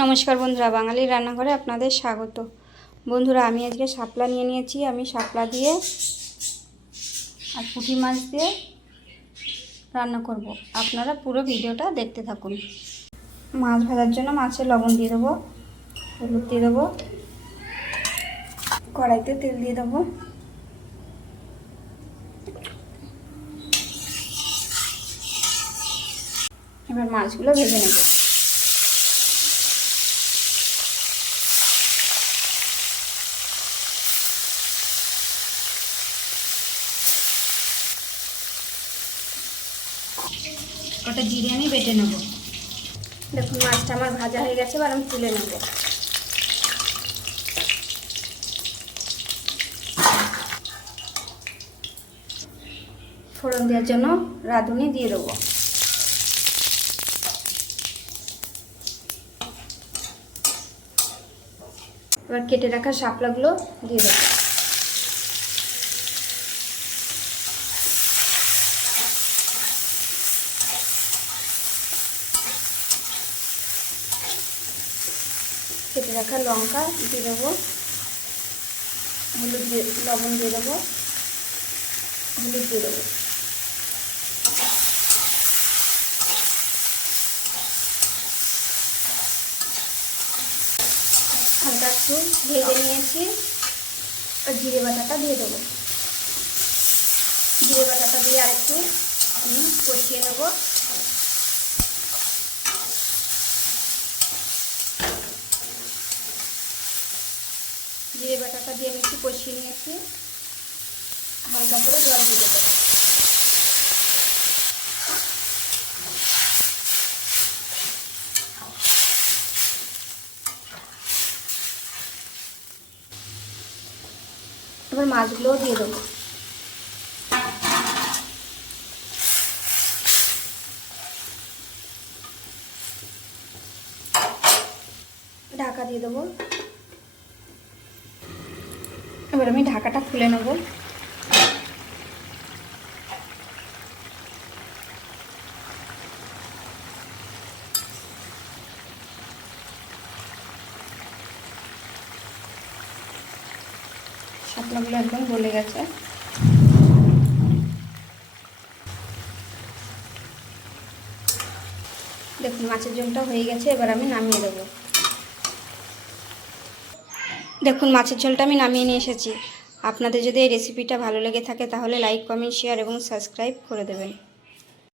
নমস্কার বন্ধুরা বাঙালি রান্নাঘরে আপনাদের স্বাগত। বন্ধুরা, আমি আজকে শাপলা নিয়ে নিয়েছি। আমি শাপলা দিয়ে আর পুঁটি মাছ দিয়ে রান্না করব। আপনারা পুরো ভিডিওটা দেখতে থাকুন। মাছ ভাজার জন্য মাছের লবণ দিয়ে দেবো, হলুদ দিয়ে দেবো, কড়াইতে তেল দিয়ে দেবো। এবার মাছগুলো ভেজে নেব। ওটা জিরে আমি বেটে নেব। দেখুন, মাছটা আমার ভাজা হয়ে গেছে, এবার আমি তুলে নেব। ফোড়ন দেওয়ার জন্য রাঁধুনি দিয়ে দেবো। এবার কেটে রাখা শাপলাগুলো দিয়ে দেবো। কেটে রাখা লঙ্কা দিয়ে দেবো। হলুদ দিয়ে, লবণ দিয়ে দেবো। হলুদ দিয়ে দেবো। হালকা একটু ভেজে নিয়েছি। আর জিরে বাটাটা দিয়ে দেবো। জিরে বাটাটা দিয়ে আরেকটু আমি কষিয়ে নেব। জিরে বাটাটা দিয়ে আমি একটু কষিয়ে নিয়েছি। হালকা করে জল দিয়ে দেবো। এবার মাছগুলোও দিয়ে দেবো। ঢাকা দিয়ে দেবো। এবার আমি ঢাকাটা খুলে নেব। শাপলাগুলো একদম গলে গেছে। দেখুন, মাছের ঝোলটা হয়ে গেছে, এবার আমি নামিয়ে দেবো। দেখুন, মাছের ঝোলটা আমি নামিয়ে নিয়ে এসেছি। আপনাদের যদি এই রেসিপিটা ভালো লেগে থাকে, তাহলে লাইক কমেন্ট শেয়ার এবং সাবস্ক্রাইব করে দেবেন।